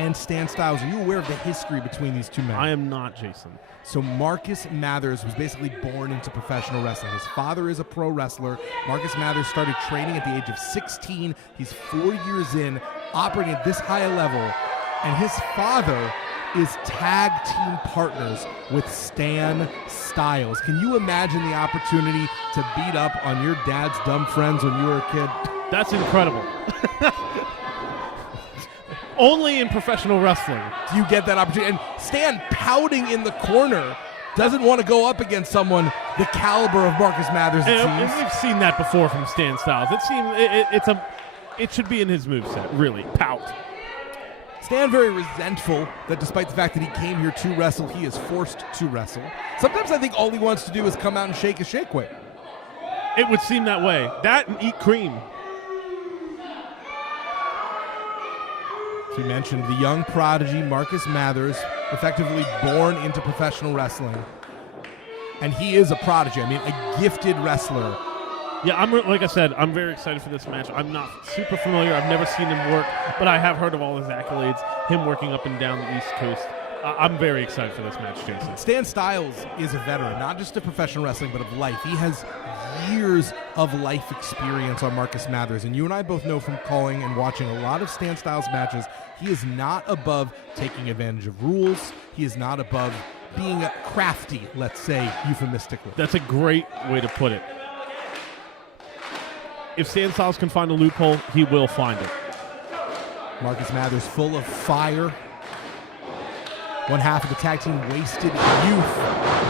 and Stan Stylez. Are you aware of the history between these two men? I am not, Jason. So Marcus Mathers was basically born into professional wrestling. His father is a pro wrestler. Marcus Mathers started training at the age of 16. He's 4 years in, operating at this high a level. And his father is tag team partners with Stan Stylez. Can you imagine the opportunity to beat up on your dad's dumb friends when you were a kid? That's incredible. Only in professional wrestling. Do you get that opportunity? And Stan pouting in the corner, doesn't want to go up against someone the caliber of Marcus Mathers, it seems. We've seen that before from Stan Stylez. It should be in his moveset, really. Pout. Stan very resentful that despite the fact that he came here to wrestle, he is forced to wrestle. Sometimes I think all he wants to do is come out and shake his shake weight. It would seem that way. That and eat cream. As we mentioned, the young prodigy, Marcus Mathers, effectively born into professional wrestling. And he is a prodigy. I mean, a gifted wrestler. Yeah, like I said, I'm very excited for this match. I'm not super familiar. I've never seen him work, but I have heard of all his accolades, him working up and down the East Coast. I'm very excited for this match, Jason. Stan Stylez is a veteran, not just of professional wrestling, but of life. He has years of life experience on Marcus Mathers, and you and I both know from calling and watching a lot of Stan Stylez matches, he is not above taking advantage of rules. He is not above being crafty, let's say, euphemistically. That's a great way to put it. If Stan Stylez can find a loophole, he will find it. Marcus Mathers full of fire. One half of the tag team Wasted Youth.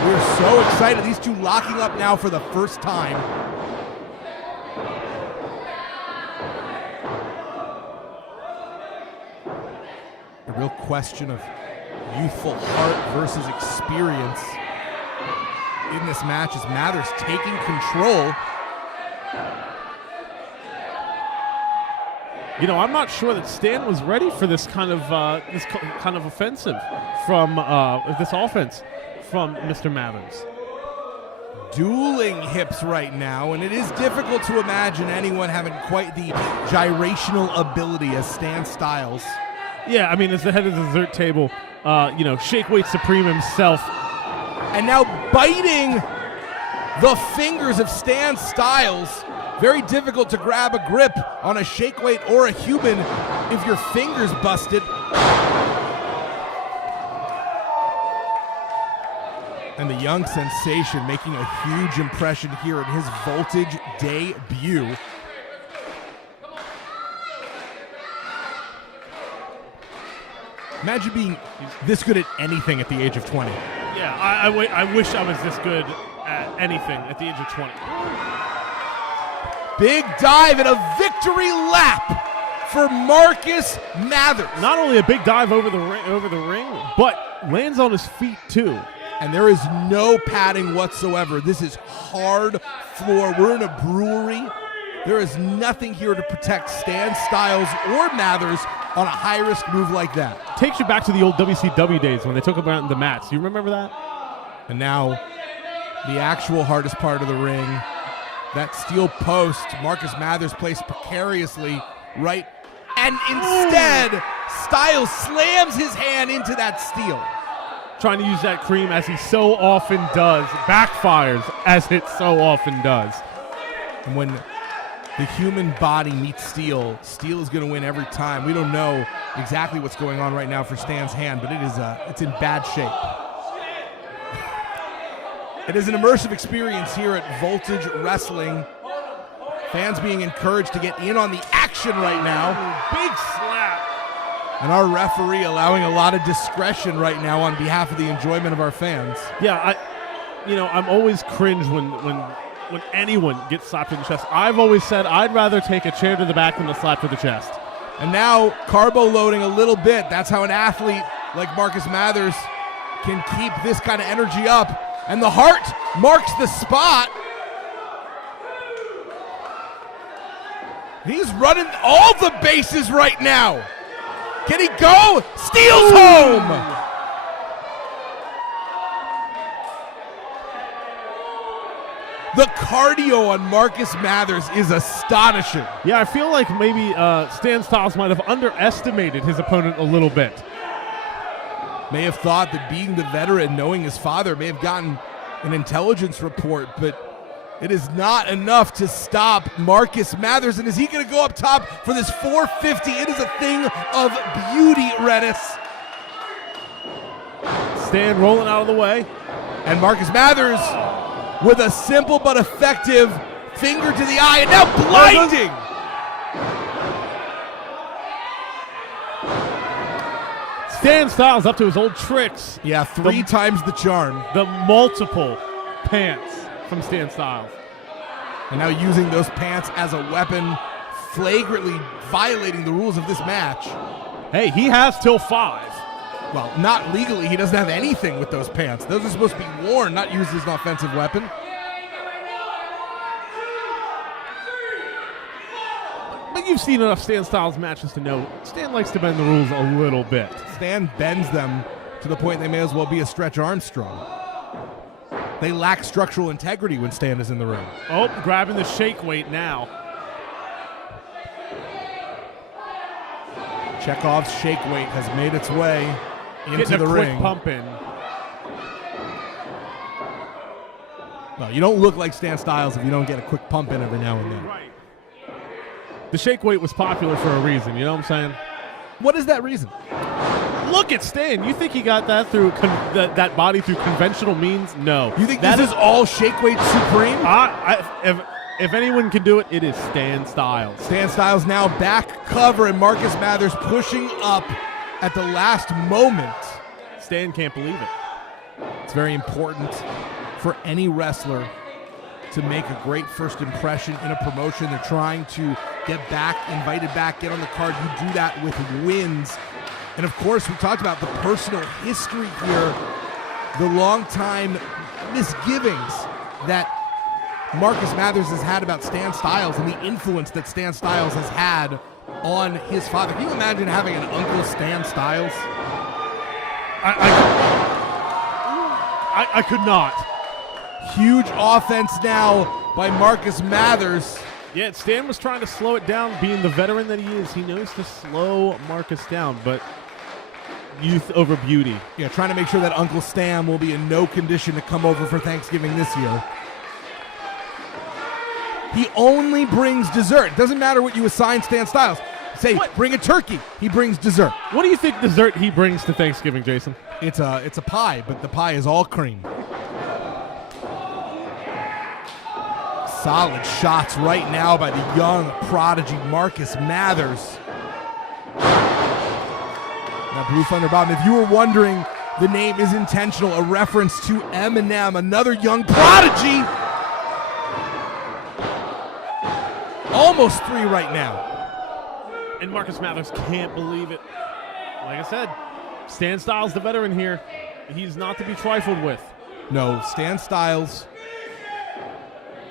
We're so excited. These two locking up now for the first time. A real question of youthful heart versus experience in this match as Mathers taking control. You know, I'm not sure that Stan was ready for this kind of offensive from this offense from Mr. Mathers. Dueling hips right now, and it is difficult to imagine anyone having quite the gyrational ability as Stan Stylez. Yeah, I mean, as the head of the dessert table, Shake Weight Supreme himself. And now biting the fingers of Stan Stylez. Very difficult to grab a grip on a shake weight or a human if your finger's busted. And the young sensation making a huge impression here in his Voltage debut. Imagine being this good at anything at the age of 20. Yeah, I wish I was this good at anything at the age of 20. Big dive and a victory lap for Marcus Mathers. Not only a big dive over the ring, but lands on his feet too. And there is no padding whatsoever. This is hard floor. We're in a brewery. There is nothing here to protect Stan Stylez or Mathers on a high-risk move like that. Takes you back to the old WCW days when they took him out in the mats. You remember that? And now the actual hardest part of the ring. That steel post, Marcus Mathers placed precariously right, and instead, Stylez slams his hand into that steel. Trying to use that cream as he so often does, backfires as it so often does. And when the human body meets steel, steel is going to win every time. We don't know exactly what's going on right now for Stan's hand, but it's in bad shape. It is an immersive experience here at Voltage Wrestling. Fans being encouraged to get in on the action right now. Big slap. And our referee allowing a lot of discretion right now on behalf of the enjoyment of our fans. Yeah, I'm always cringe when anyone gets slapped in the chest. I've always said I'd rather take a chair to the back than a slap to the chest. And now carbo loading a little bit. That's how an athlete like Marcus Mathers can keep this kind of energy up. And the heart marks the spot. He's running all the bases right now. Can he go? Steals home. The cardio on Marcus Mathers is astonishing. Yeah, I feel like maybe Stan Stylez might have underestimated his opponent a little bit. May have thought that being the veteran, knowing his father, may have gotten an intelligence report, but it is not enough to stop Marcus Mathers. And is he going to go up top for this 450? It is a thing of beauty, Redis. Stan rolling out of the way. And Marcus Mathers with a simple but effective finger to the eye, and now blinding. Stan Stylez up to his old tricks. Yeah, three times the charm. The multiple pants from Stan Stylez. And now using those pants as a weapon, flagrantly violating the rules of this match. Hey, he has till 5. Well, not legally. He doesn't have anything with those pants. Those are supposed to be worn, not used as an offensive weapon. But you've seen enough Stan Stylez matches to know Stan likes to bend the rules a little bit. Stan bends them to the point they may as well be a Stretch Armstrong. They lack structural integrity when Stan is in the ring. Oh, grabbing the shake weight now. Chekhov's shake weight has made its way into Getting the a quick ring. Pump in. Well, you don't look like Stan Stylez if you don't get a quick pump in every now and then. Right. The shake weight was popular for a reason, you know what I'm saying? What is that reason? Look at Stan. You think he got that through that body through conventional means? No. You think this is all shake weight supreme? If anyone can do it, it is Stan Stylez. Stan Stylez now back cover, and Marcus Mathers pushing up at the last moment. Stan can't believe it. It's very important for any wrestler to make a great first impression in a promotion. They're trying to get back, invited back, get on the card. You do that with wins. And of course, we talked about the personal history here, the long-time misgivings that Marcus Mathers has had about Stan Stylez and the influence that Stan Stylez has had on his father. Can you imagine having an uncle Stan Stylez? I could not. Huge offense now by Marcus Mathers. Yeah, Stan was trying to slow it down. Being the veteran that he is, he knows to slow Marcus down, but youth over beauty. Yeah, trying to make sure that Uncle Stan will be in no condition to come over for Thanksgiving this year. He only brings dessert. Doesn't matter what you assign Stan Stylez. Say, bring a turkey. He brings dessert. What do you think dessert he brings to Thanksgiving, Jason? It's a pie, but the pie is all cream. Solid shots right now by the young prodigy Marcus Mathers. Now, Blue Thunder Bottom, if you were wondering, the name is intentional, a reference to Eminem, another young prodigy. Almost 3 right now. And Marcus Mathers can't believe it. Like I said, Stan Stylez, the veteran here, he's not to be trifled with. No, Stan Stylez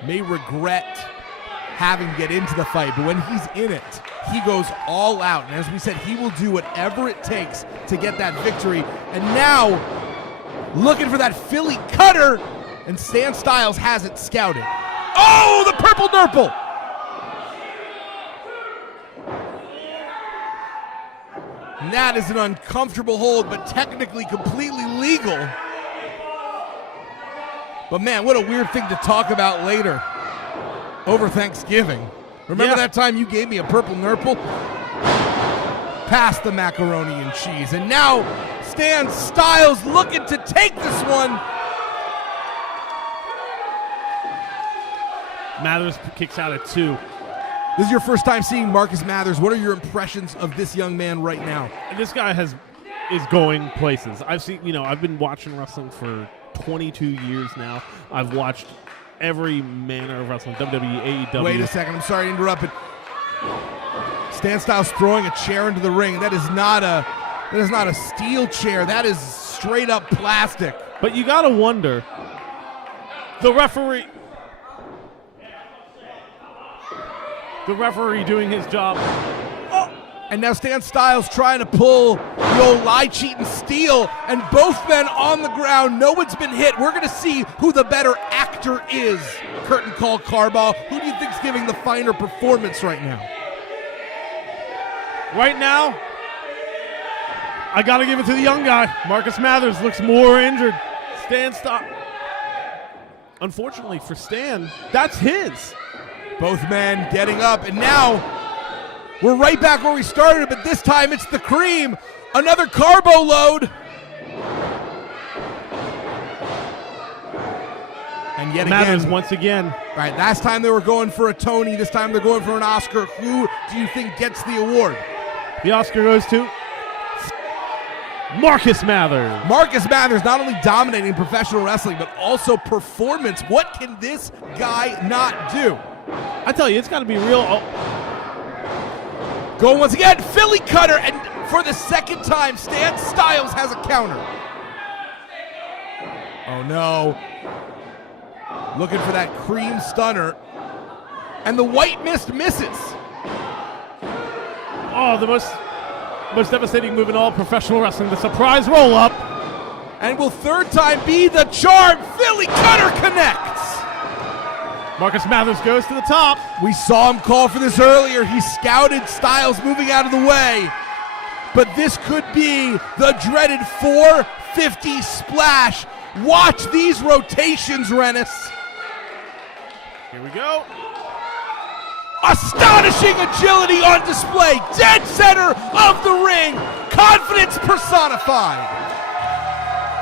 may regret having to get into the fight, but when he's in it, he goes all out. And as we said, he will do whatever it takes to get that victory. And now, looking for that Philly cutter, and Stan Stylez has it scouted. Oh, the purple nurple! And that is an uncomfortable hold, but technically completely legal. But man, what a weird thing to talk about later over Thanksgiving. Remember that time you gave me a purple nurple? Past the macaroni and cheese. And now Stan Stylez looking to take this one. Mathers kicks out at 2. This is your first time seeing Marcus Mathers. What are your impressions of this young man right now? This guy is going places. I've been watching wrestling for 22 years now. I've watched every manner of wrestling, WWE, AEW. Wait a second, I'm sorry to interrupt, but Stan Stylez throwing a chair into the ring. That is not a steel chair. That is straight up plastic. But you gotta wonder, the referee doing his job. Oh. And now Stan Stylez trying to pull the old lie, cheat, and steal, and both men on the ground. No one's been hit. We're going to see who the better actor factor is Curtain Call Carball. Who do you think's giving the finer performance right now? Right now, I got to give it to the young guy. Marcus Mathers looks more injured. Stan stop. Unfortunately for Stan, that's his. Both men getting up, and now we're right back where we started, but this time it's the Cream. Another carbo load. And yet Mathers again, once again. All right, last time they were going for a Tony. This time they're going for an Oscar. Who do you think gets the award? The Oscar goes to Marcus Mathers. Marcus Mathers not only dominating professional wrestling, but also performance. What can this guy not do? I tell you, it's got to be real. Going once again, Philly Cutter, and for the second time, Stan Stylez has a counter. Oh no. Looking for that Cream stunner. And the White Mist misses. Oh, the most devastating move in all professional wrestling, the surprise roll-up. And will third time be the charm? Philly Cutter connects. Marcus Mathers goes to the top. We saw him call for this earlier. He scouted Stylez moving out of the way. But this could be the dreaded 450 splash. Watch these rotations, Rennis. Here we go. Astonishing agility on display. Dead center of the ring. Confidence personified.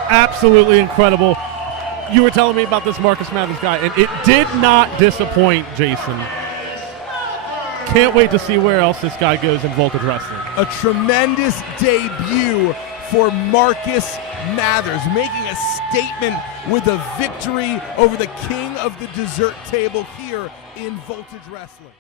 Absolutely incredible. You were telling me about this Marcus Mathers guy, and it did not disappoint, Jason. Can't wait to see where else this guy goes in Voltage Wrestling. A tremendous debut for Marcus Mathers, making a statement with a victory over the king of the dessert table here in Voltage Wrestling.